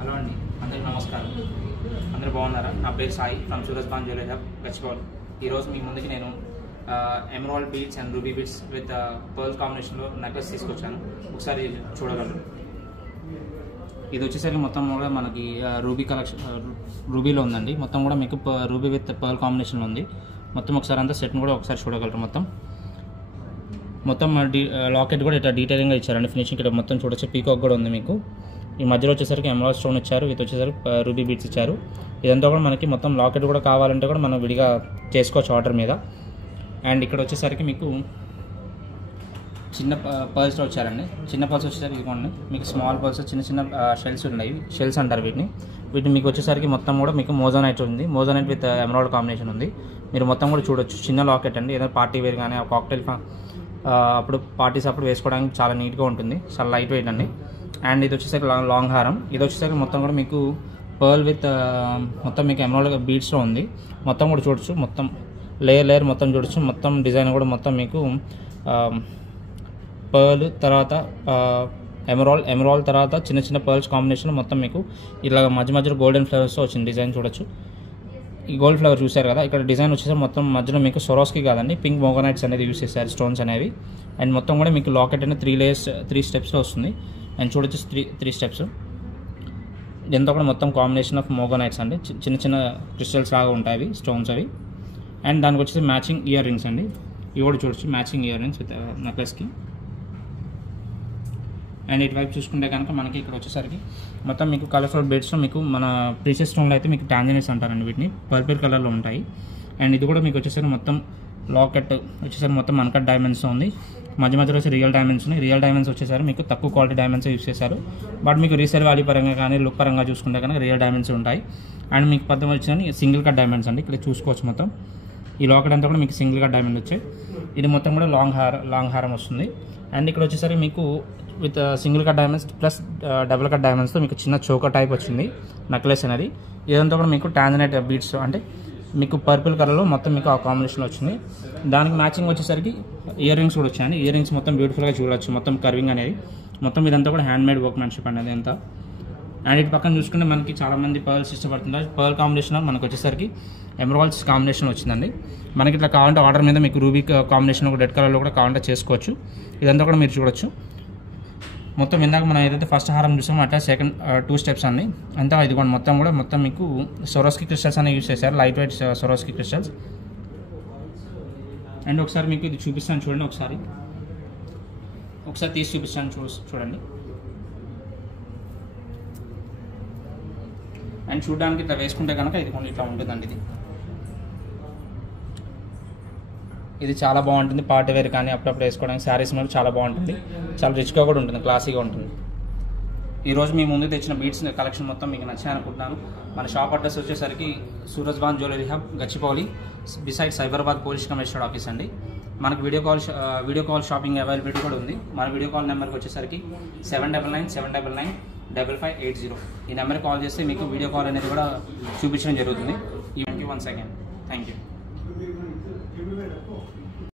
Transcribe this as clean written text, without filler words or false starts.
Hello అండి, అందరికీ నమస్కారం. అందరూ బాగున్నారా? నా పేరు Sai from Surajban jewellery hub Gachibowli. ఈరోజు మీ ముందుకి నేను emerald beads and ruby beads with pearl కాంబినేషన్లో నెక్లెస్ తీసుకొచ్చాను. ఒకసారి చూడగలరు. ఇది వచ్చేసరికి మొత్తం కూడా మనకి రూబీ కలెక్షన్ రూబీలో ఉందండి. మొత్తం కూడా మీకు రూబీ విత్ పర్ల్ కాంబినేషన్లో ఉంది. మొత్తం ఒకసారి అంతా సెట్ని కూడా ఒకసారి చూడగలరు. మొత్తం లాకెట్ కూడా ఇట్లా డీటెయిలింగ్గా ఇచ్చారండి. ఫినిషింగ్ ఇక్కడ మొత్తం చూడొచ్చు. పీకాక్ కూడా ఉంది మీకు. ఈ మధ్యలో వచ్చేసరికి ఎమరాల్డ్ స్టోన్ ఇచ్చారు. ఇది వచ్చేసరికి రూబీ బీడ్స్ ఇచ్చారు. ఇదంతా కూడా మనకి మొత్తం లాకెట్ కూడా కావాలంటే కూడా మనం విడిగా చేసుకోవచ్చు ఆర్డర్ మీద. అండ్ ఇక్కడ వచ్చేసరికి మీకు చిన్న పర్ల్స్లో వచ్చారండి. చిన్న పర్ల్స్ వచ్చేసరికి ఇదిగోండి, మీకు స్మాల్ పర్ల్స్ చిన్న చిన్న షెల్స్ ఉన్నాయి. షెల్స్ అంటారు వీటిని మీకు వచ్చేసరికి మొత్తం కూడా మీకు మోజోనైట్ ఉంది. మోజోనైట్ విత్ ఎమరాల్డ్ కాంబినేషన్ ఉంది. మీరు మొత్తం కూడా చూడొచ్చు. చిన్న లాకెట్ అండి. ఏదైనా పార్టీ వేర్ కానీ కాక్టైల్ అప్పుడు పార్టీస్ అప్పుడు వేసుకోవడానికి చాలా నీట్గా ఉంటుంది. చాలా లైట్ వెయిట్ అండి. అండ్ ఇది వచ్చేసరికి లాంగ్ హారం. ఇది వచ్చేసరికి మొత్తం కూడా మీకు పర్ల్ విత్ మొత్తం మీకు ఎమరాల్డ్ బీడ్స్లో ఉంది. మొత్తం కూడా చూడొచ్చు. మొత్తం లేయర్ మొత్తం చూడొచ్చు. మొత్తం డిజైన్ కూడా మొత్తం మీకు పర్ల్ తర్వాత ఎమరాల్డ్ తర్వాత చిన్న చిన్న పర్ల్స్ కాంబినేషన్ మొత్తం మీకు ఇలా మధ్యలో గోల్డెన్ ఫ్లవర్స్తో వచ్చింది డిజైన్ చూడొచ్చు. ఈ గోల్డ్ ఫ్లవర్ చూసారు కదా, ఇక్కడ డిజైన్ వచ్చేసరికి మొత్తం మధ్యలో మీకు సొరోస్కి కాదండి, పింక్ మోగనైట్స్ అనేది యూస్ చేశారు, స్టోన్స్ అనేవి. అండ్ మొత్తం కూడా మీకు లాకెట్ అనేది 3 స్టెప్స్లో వస్తుంది. అండ్ చూడొచ్చు 3 స్టెప్స్. దీంతో కూడా మొత్తం కాంబినేషన్ ఆఫ్ మోగనైట్స్ అండి. చిన్న చిన్న క్రిస్టల్స్ లాగా ఉంటాయి అవి, స్టోన్స్ అవి. అండ్ దానికి వచ్చేసి మ్యాచింగ్ ఇయర్ రింగ్స్ అండి. ఇవి కూడా చూడొచ్చు, మ్యాచింగ్ ఇయర్ రింగ్స్ విత్ నెక్లెస్కి. అండ్ ఇటువైపు చూసుకుంటే కనుక మనకి ఇక్కడ వచ్చేసరికి మొత్తం మీకు కలర్ఫుల్ బీడ్స్లో మీకు మన ప్రీషియస్ స్టోన్లో అయితే మీకు టాంజనీస్ అంటారండి. వీటిని పర్పుల్ కలర్లో ఉంటాయి. అండ్ ఇది కూడా మీకు వచ్చేసరికి మొత్తం లాకెట్ వచ్చేసరికి మొత్తం అన్కట్ డైమండ్స్ ఉంది. మధ్యలో వచ్చి రియల్ డైమండ్స్ ఉన్నాయి. రియల్ డైమండ్స్ వచ్చేసరికి మీకు తక్కువ క్వాలిటీ డైమండ్స్ యూస్ చేశారు. బట్ మీకు రీసేల్ వాల్యూ పరంగా కానీ లుక్ పరంగా చూసుకుంటే కనుక రియల్ డైమండ్స్ ఉంటాయి. అండ్ మీకు పద్ధతి వచ్చిన సింగిల్ కట్ డైమండ్స్ అండి. ఇక్కడ చూసుకోవచ్చు. మొత్తం ఈ లాకెట్ అంతా కూడా మీకు సింగిల్ కట్ డైమండ్ వచ్చాయి. ఇది మొత్తం కూడా లాంగ్ హారం వస్తుంది. అండ్ ఇక్కడ వచ్చేసరికి మీకు with single cut diamonds plus double cut డైమండ్స్తో మీకు చిన్న చోకర్ టైప్ వచ్చింది నెక్లెస్ అనేది. ఇదంతా కూడా మీకు టాంజనైట్ బీడ్స్ అంటే మీకు పర్పుల్ కలర్లో మొత్తం మీకు ఆ కాంబినేషన్లో వచ్చింది. దానికి మ్యాచింగ్ వచ్చేసరికి ఇయర్ రింగ్స్ కూడా వచ్చాయండి. ఇయర్ రింగ్స్ మొత్తం బ్యూటిఫుల్గా చూడవచ్చు. మొత్తం కర్వింగ్ అనేది మొత్తం ఇదంతా కూడా హ్యాండ్మేడ్ వర్క్మెన్షిప్ అనేది అంతా. అండ్ ఇటు పక్కన చూసుకుంటే మనకి చాలామంది పర్ల్స్ ఇష్టపడుతున్నారు. పర్ల్ కాంబినేషన్ మనకు వచ్చేసరికి ఎమరాల్డ్స్ కాంబినేషన్ వచ్చిందండి. మనకి ఇట్లా కావాలంటే ఆర్డర్ మీద మీకు రూబీ కాంబినేషన్ రెడ్ కలర్లో కూడా కావాలంటే చేసుకోవచ్చు. ఇదంతా కూడా మీరు చూడొచ్చు. మొత్తం ఇందాక మనం ఏదైతే ఫస్ట్ హారం చూసామో అట్లా సెకండ్ 2 స్టెప్స్ అన్ని అంతా ఇదిగోండి. మొత్తం మీకు సొరోస్కి క్రిస్టల్స్ అనేవి యూస్ చేశారు. Light weight Swarovski crystals. And ఒకసారి మీకు ఇది చూపిస్తాను చూడండి. ఒకసారి తీసి చూపిస్తాను చూడండి. అండ్ చూడడానికి ఇట్లా వేసుకుంటే కనుక ఇది ఇట్లా ఉంటుందండి. ఇది చాలా బాగుంటుంది. పార్టీ వేర్ కానీ అప్పుడప్పుడు వేసుకోవడానికి శారీస్ మీద చాలా బాగుంటుంది. చాలా రిచ్గా కూడా ఉంటుంది, క్లాసీగా ఉంటుంది. ఈరోజు మీ ముందు తెచ్చిన బీడ్స్ కలెక్షన్ మొత్తం మీకు నచ్చాయి అనుకుంటున్నాను. మన షాప్ అడ్రస్ వచ్చేసరికి Surajban jewellery hub Gachibowli beside Cyberabad police commissioner office అండి. మనకు వీడియో కాల్ షాపింగ్ అవైలబిలిటీ కూడా ఉంది. మన వీడియో కాల్ నెంబర్కి వచ్చేసరికి 7997995580. ఈ నెంబర్కి కాల్ చేస్తే మీకు వీడియో కాల్ అనేది కూడా చూపించడం జరుగుతుంది. Once again thank you.